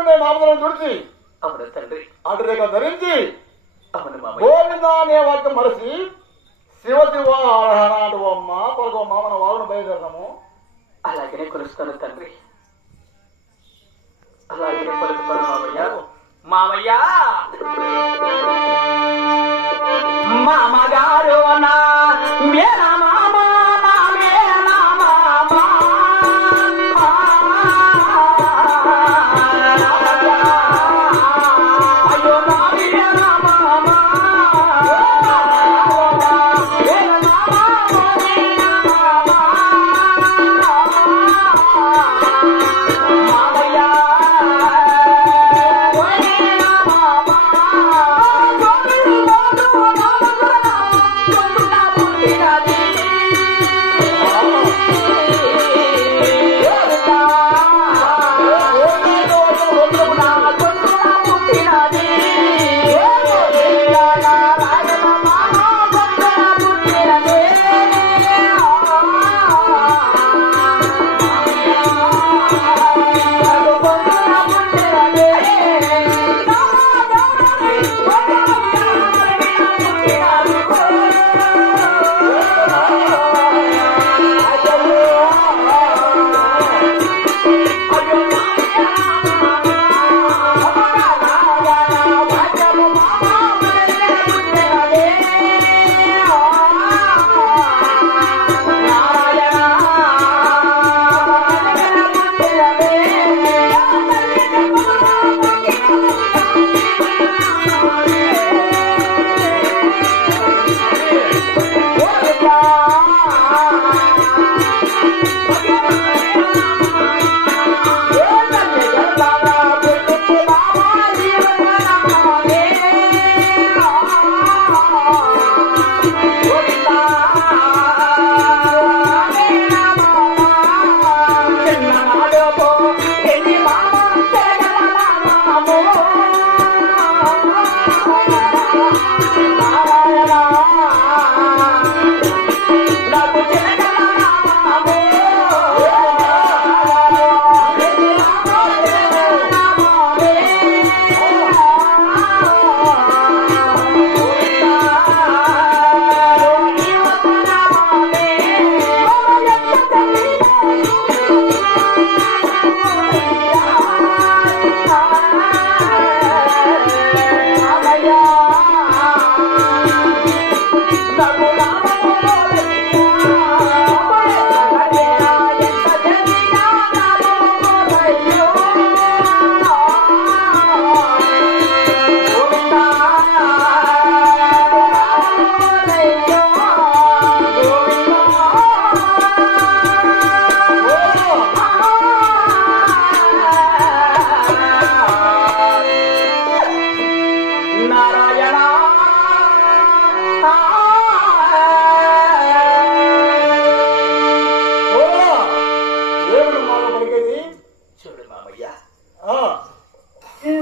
ఉండే నామలను తుడిచి అవును తండ్రి అటురేఖ ధరించి అవును మామయ్య గోవింద అనే వాక్యం మరసి శివ శివ నాటు అమ్మ పలుకోమ్మ మన వాగును బయలుదేరదాము. అలాగనే కొలుస్తాను తండ్రి, అలాగనే పలుకుతాను మామయ్య. మామయ్య మామగారు నా మేనా మామ నా మేనా మామ అయ్యో నా మేనా మామ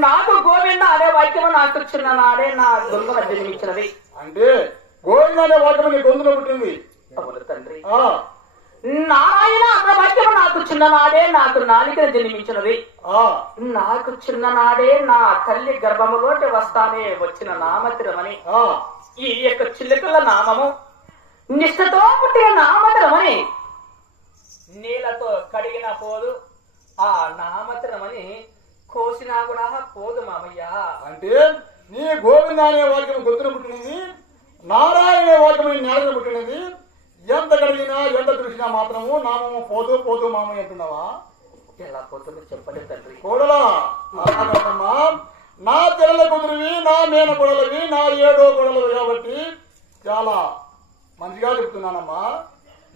నాకు గోవింద అనే వాక్యము నాకు చిన్న నాడే నా గొంతున జన్మించినది. అంటే గోవింద అనే వాక్యము నీ గొంతున పుట్టింది. అవును తండ్రి. నారాయణ అన్న వాక్యము నాకు చిన్ననాడే నాకు నాలికన జన్మించినది. నాకు చిన్ననాడే నా తల్లి గర్భములోకి వస్తానే వచ్చిన నామతిరమని ఈ యొక్క చిలుకల నామము నిష్ఠతో పుట్టిన నామతిరమని నీళ్లతో కడిగిన పోదు ఆ నామతిరమని కోసినా కూడా పోదు మామయ్య. అంటే నీ గోవింద అనే వాక్యం గొంతున పుట్టినది, నారాయణ అనే వాక్యం నేలన పుట్టినది. ఎంత కడిగినా ఎంత చూసినా మాత్రము నామము పోతూ పోతూ మామ అంటున్నావా? ఎలా పోతుందో చెప్పండి తండ్రి. కోడలా అలాగమ్మా, నా తెల్ల కుదురువి, నా మేన కొడలవి, నా ఏడో కొడలవి కాబట్టి చాలా మంచిగా చెప్తున్నానమ్మా.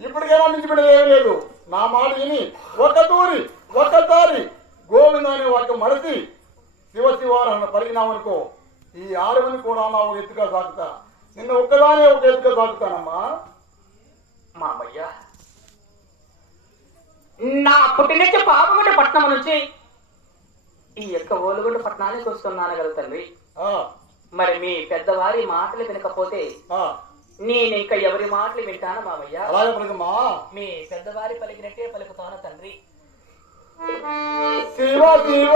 ఇప్పటికైనా మించిపెట్టేది ఏమీ లేదు. నా మాట విని ఒక్కసారి గోవింద అనే వాక్యం మరచి శివ శివారణ పరిగినామనుకో, ఈ 6 మంది కూడా నా ఒక ఎత్తుగా సాగుతా, నిన్న ఒక్కదానే ఒక ఎత్తుగా సాగుతానమ్మా. మామయ్య, నా పుట్టినచ్చి పాపగుండ పట్నం నుంచి ఈ యొక్క ఓలుగుండ పట్టణానికి వస్తున్నాను కదా తండ్రి. మరి మీ పెద్దవారి మాటలు వినకపోతే నేను ఇంకా ఎవరి మాటలు వింటాను మామయ్య. అలాగే పలుకమ్మా. మీ పెద్దవారి పలికినట్టే పలుకుతాను తండ్రి. శివ శివ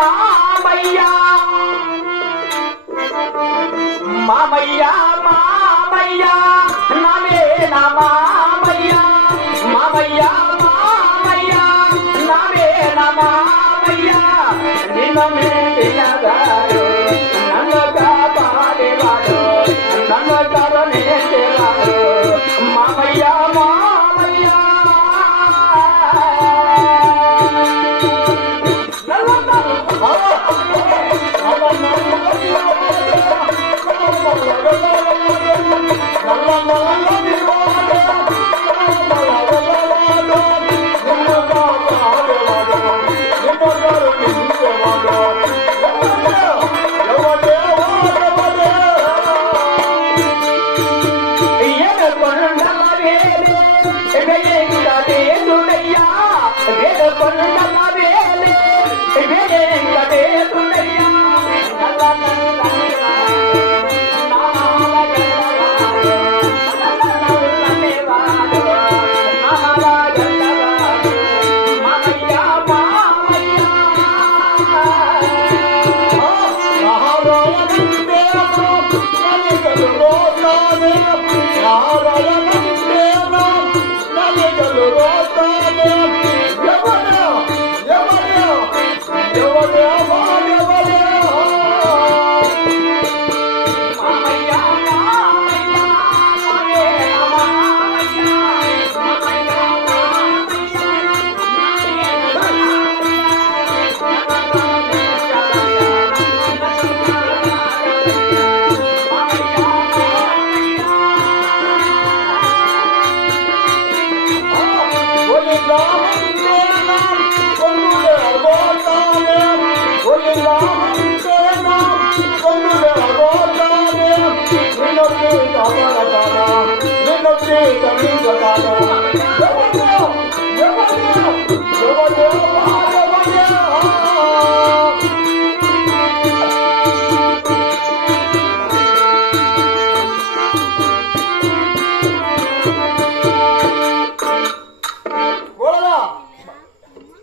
మామయ్య మామయ్య మామయ్య నవేన మామయ్య మామయ్య మామయ్య నవేన మామయ్య నిన్ను తినగాడు నన్ను కాపాడేవాడు నన్ను కరుణించేవాడు మామయ్య మామయ్య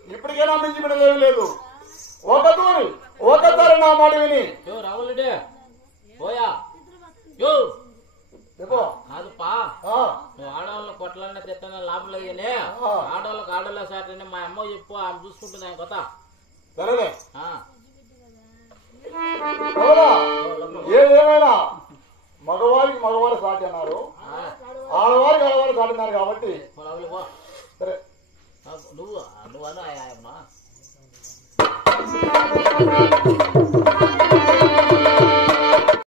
ఇప్పటికైనా మించి బిడ్డలేమి లేదు. ఒకసారి నా మాట విని రావులుడే పోయా కాదుపా నువ్వు ఆడవాళ్ళ కొట్లన్నా తిట్టన్నా లాభం లేదు కానీ ఆడవాళ్ళకి ఆడవాళ్ళ సాటని మా అమ్మ చెప్పు ఆమె చూసుకుంటుంది ఆయన కొత్త సరేలే. ఏమైనా మగవారికి